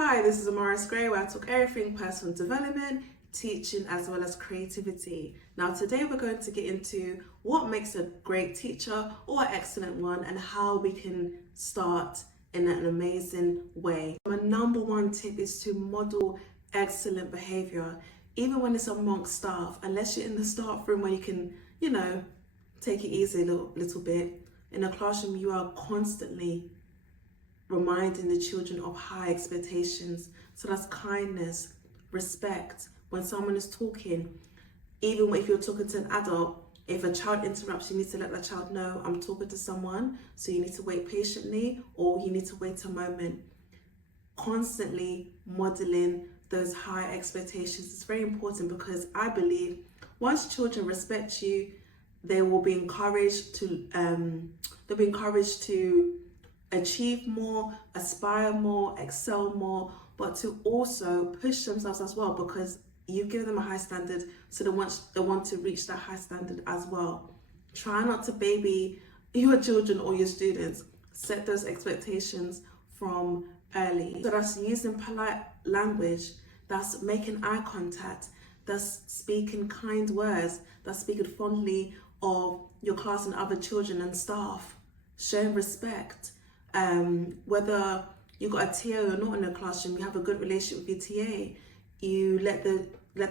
Hi, this is Amaris Gray, where I talk everything personal development, teaching, as well as creativity. Now, today we're going to get into what makes a great teacher or an excellent one and how we can start in an amazing way. My number one tip is to model excellent behavior, even when it's amongst staff, unless you're in the staff room where you can, take it easy a little bit. In a classroom, you are constantly reminding the children of high expectations. So that's kindness, respect. When someone is talking, even if you're talking to an adult, if a child interrupts, you need to let that child know, I'm talking to someone, so you need to wait patiently, or you need to wait a moment. Constantly modeling those high expectations is very important, because I believe once children respect you, they will be encouraged to achieve more, aspire more, excel more, but to also push themselves as well, because you've given them a high standard, so they want to reach that high standard as well. Try not to baby your children or your students. Set those expectations from early. So that's using polite language, that's making eye contact, that's speaking kind words, that's speaking fondly of your class and other children and staff, showing respect. Whether you've got a TA or not in the classroom, you have a good relationship with your TA. You let the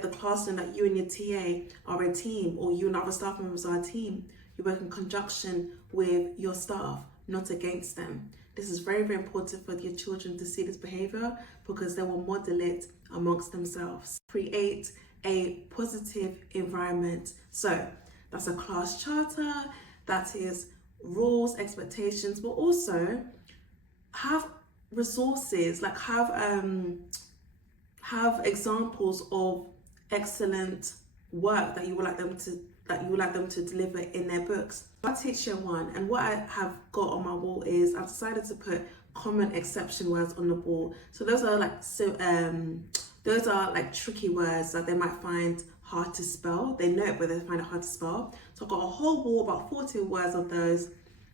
class know that you and your TA are a team, or you and other staff members are a team. You work in conjunction with your staff, not against them. This is very, very important for your children to see this behavior, because they will model it amongst themselves. Create a positive environment. So that's a class charter, that is rules, expectations, but also have resources, like have examples of excellent work that you would like them to deliver in their books. I teach year one, and what I have got on my wall is I've decided to put common exception words on the wall. So those are like tricky words that they might find hard to spell. They know it, but they find it hard to spell. So I've got a whole wall, about 14 words of those.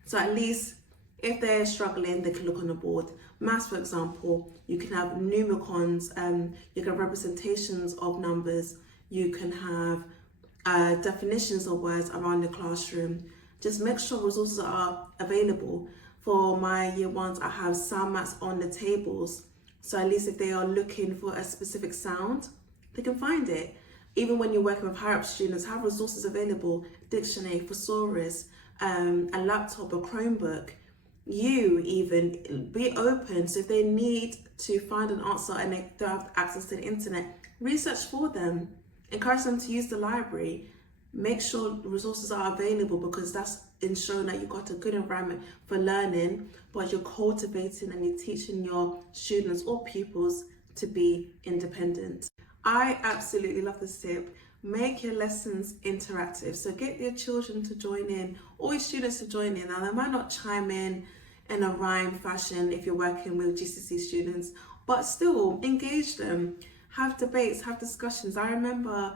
So at least if they're struggling, they can look on the board. Maths, for example, you can have numericons, you can have representations of numbers, you can have definitions of words around the classroom. Just make sure resources are available. For my year ones, I have sound mats on the tables. So at least if they are looking for a specific sound, they can find it. Even when you're working with higher up students, have resources available, dictionary, thesaurus, a laptop, a Chromebook. You even be open, so if they need to find an answer and they don't have access to the internet, research for them. Encourage them to use the library. Make sure resources are available, because that's ensuring that you've got a good environment for learning, but you're cultivating and you're teaching your students or pupils to be independent. I absolutely love this tip. Make your lessons interactive. So get your children to join in, or your students to join in. Now, they might not chime in a rhyme fashion if you're working with GCSE students, but still engage them. Have debates, have discussions. I remember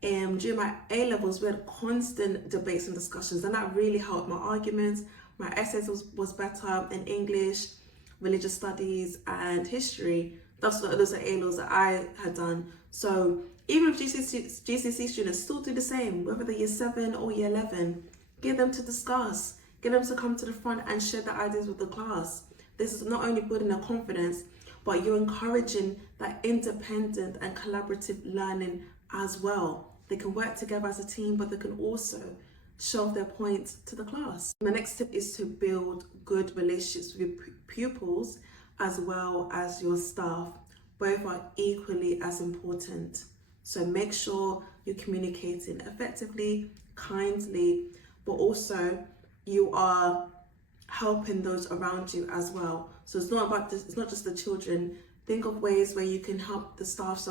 during my A-levels, we had constant debates and discussions, and that really helped my arguments. My essays was better in English, religious studies, and history. Those are A-levels that I had done. So even if GCSE students still do the same, whether they're year 7 or year 11, get them to discuss, get them to come to the front and share their ideas with the class. This is not only building their confidence, but you're encouraging that independent and collaborative learning as well. They can work together as a team, but they can also show their points to the class. The next tip is to build good relationships with your pupils as well as your staff. Both are equally as important. So make sure you're communicating effectively, kindly, but also you are helping those around you as well. So it's not just the children. Think of ways where you can help the staff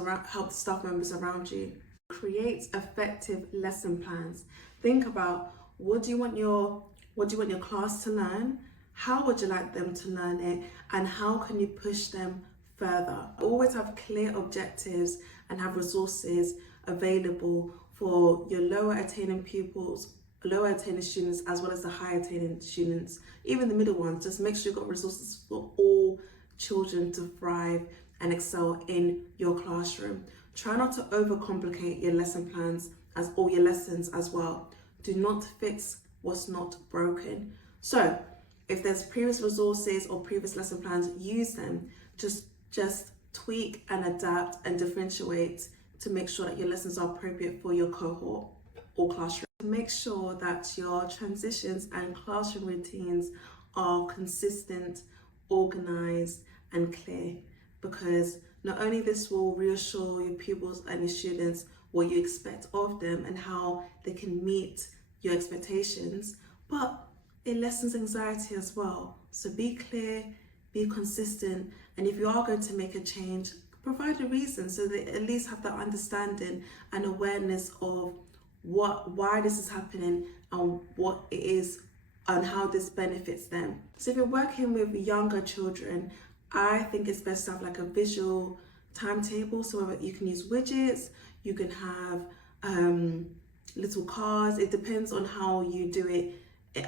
members around you. Create effective lesson plans. Think about what do you want your class to learn? How would you like them to learn it? And how can you push them further? Always have clear objectives and have resources available for your lower attaining pupils, lower attaining students, as well as the higher attaining students, even the middle ones. Just make sure you've got resources for all children to thrive and excel in your classroom. Try not to overcomplicate your lesson plans or your lessons as well. Do not fix what's not broken. So if there's previous resources or previous lesson plans, use them. Just tweak and adapt and differentiate to make sure that your lessons are appropriate for your cohort or classroom. Make sure that your transitions and classroom routines are consistent, organized, and clear, because not only this will reassure your pupils and your students what you expect of them and how they can meet your expectations, but it lessens anxiety as well. So be clear, be consistent, and if you are going to make a change, provide a reason so they at least have that understanding and awareness of why this is happening and what it is and how this benefits them. So if you're working with younger children, I think it's best to have like a visual timetable. So you can use widgets, you can have little cards. It depends on how you do it. It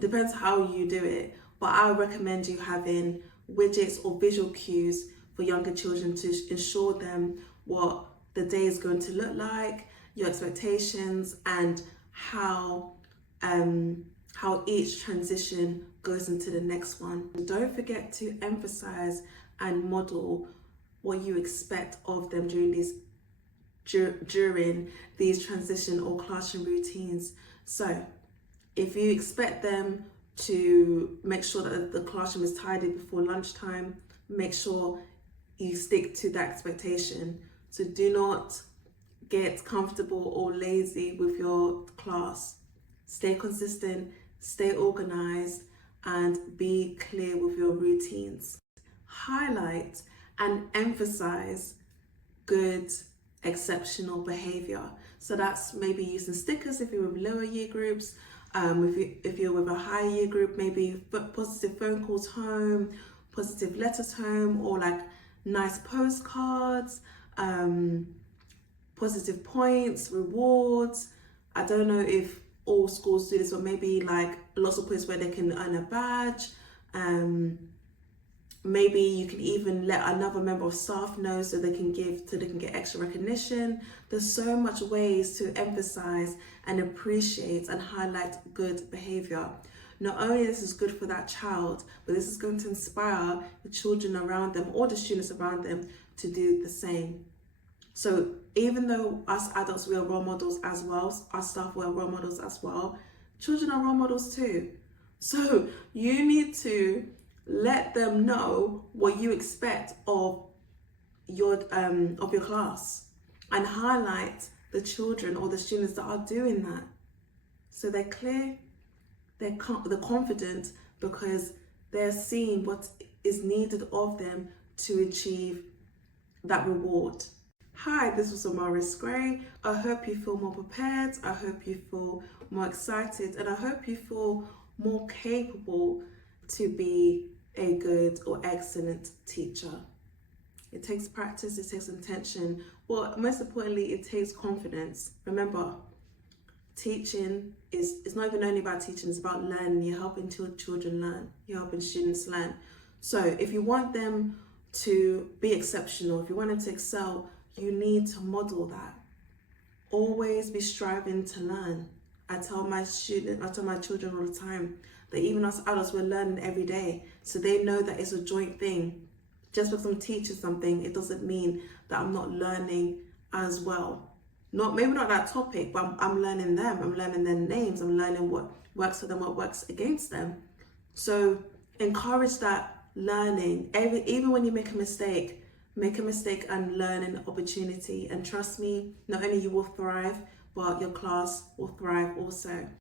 depends how you do it, but I recommend you having widgets or visual cues for younger children to ensure them what the day is going to look like, your expectations, and how each transition goes into the next one. Don't forget to emphasize and model what you expect of them during these transition or classroom routines. So if you expect them to make sure that the classroom is tidy before lunchtime, make sure you stick to that expectation. So do not get comfortable or lazy with your class. Stay consistent, stay organized, and be clear with your routines. Highlight and emphasize good, exceptional behavior. So that's maybe using stickers if you're with lower year groups. If you're with a higher year group, maybe positive phone calls home, positive letters home, or like nice postcards, positive points, rewards. I don't know if all schools do this, but maybe like lots of points where they can earn a badge. Maybe you can even let another member of staff know so they can get extra recognition. There's so much ways to emphasize and appreciate and highlight good behavior. Not only this is good for that child, but this is going to inspire the children around them or the students around them to do the same. So even though us adults, we are role models as well, our staff were role models as well, children are role models too. So you need to let them know what you expect of your class and highlight the children or the students that are doing that. So they're clear, they're confident, because they're seeing what is needed of them to achieve that reward. Hi, this was Amaris Gray. I hope you feel more prepared, I hope you feel more excited, and I hope you feel more capable to be a good or excellent teacher. It takes practice, it takes intention, but most importantly, it takes confidence. Remember, teaching it's not even only about teaching, it's about learning. You're helping children learn, you're helping students learn. So if you want them to be exceptional, if you want them to excel, you need to model that. Always be striving to learn. I tell my children all the time that even us adults, we're learning every day. So they know that it's a joint thing. Just because I'm teaching something, it doesn't mean that I'm not learning as well. Maybe not that topic, but I'm learning them. I'm learning their names. I'm learning what works for them, what works against them. So encourage that learning. Even when you make a mistake and learn an opportunity. And trust me, not only you will thrive, but your class will thrive also.